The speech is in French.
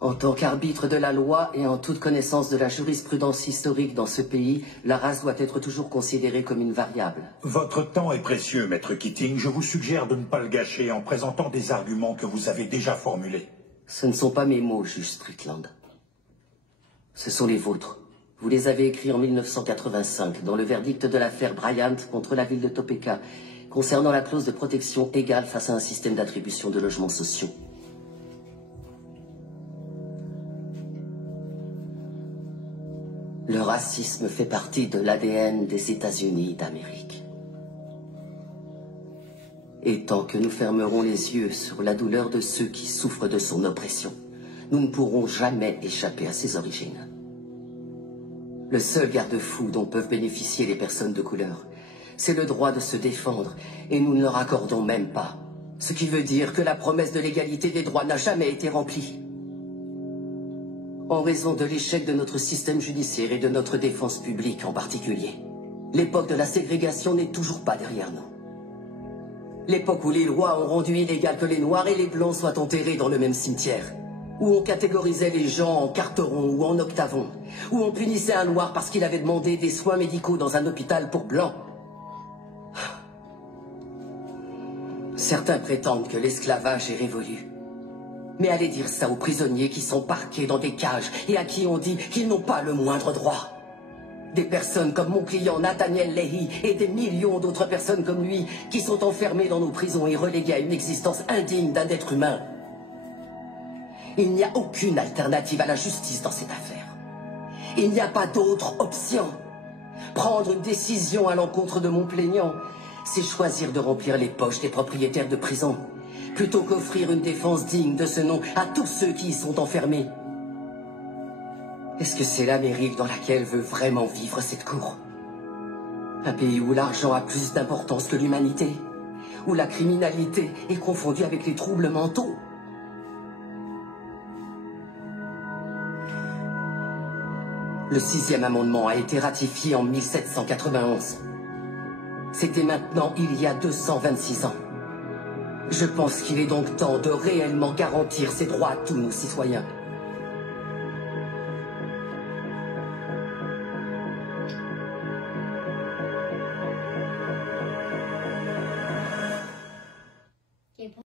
En tant qu'arbitre de la loi et en toute connaissance de la jurisprudence historique dans ce pays, la race doit être toujours considérée comme une variable. Votre temps est précieux, Maître Keating. Je vous suggère de ne pas le gâcher en présentant des arguments que vous avez déjà formulés. Ce ne sont pas mes mots, juge Strickland. Ce sont les vôtres. Vous les avez écrits en 1985, dans le verdict de l'affaire Bryant contre la ville de Topeka, concernant la clause de protection égale face à un système d'attribution de logements sociaux. Le racisme fait partie de l'ADN des États-Unis d'Amérique. Et tant que nous fermerons les yeux sur la douleur de ceux qui souffrent de son oppression, nous ne pourrons jamais échapper à ses origines. Le seul garde-fou dont peuvent bénéficier les personnes de couleur, c'est le droit de se défendre, et nous ne leur accordons même pas. Ce qui veut dire que la promesse de l'égalité des droits n'a jamais été remplie. En raison de l'échec de notre système judiciaire et de notre défense publique en particulier, l'époque de la ségrégation n'est toujours pas derrière nous. L'époque où les lois ont rendu illégal que les Noirs et les Blancs soient enterrés dans le même cimetière, où on catégorisait les gens en carterons ou en octavons, où on punissait un Noir parce qu'il avait demandé des soins médicaux dans un hôpital pour Blancs. Certains prétendent que l'esclavage est révolu. Mais allez dire ça aux prisonniers qui sont parqués dans des cages et à qui on dit qu'ils n'ont pas le moindre droit. Des personnes comme mon client Nathaniel Leahy et des millions d'autres personnes comme lui qui sont enfermées dans nos prisons et reléguées à une existence indigne d'un être humain. Il n'y a aucune alternative à la justice dans cette affaire. Il n'y a pas d'autre option. Prendre une décision à l'encontre de mon plaignant, c'est choisir de remplir les poches des propriétaires de prisons, plutôt qu'offrir une défense digne de ce nom à tous ceux qui y sont enfermés. Est-ce que c'est l'Amérique dans laquelle veut vraiment vivre cette cour? Un pays où l'argent a plus d'importance que l'humanité? Où la criminalité est confondue avec les troubles mentaux? Le 6e amendement a été ratifié en 1791. C'était maintenant il y a 226 ans. Je pense qu'il est donc temps de réellement garantir ces droits à tous nos citoyens.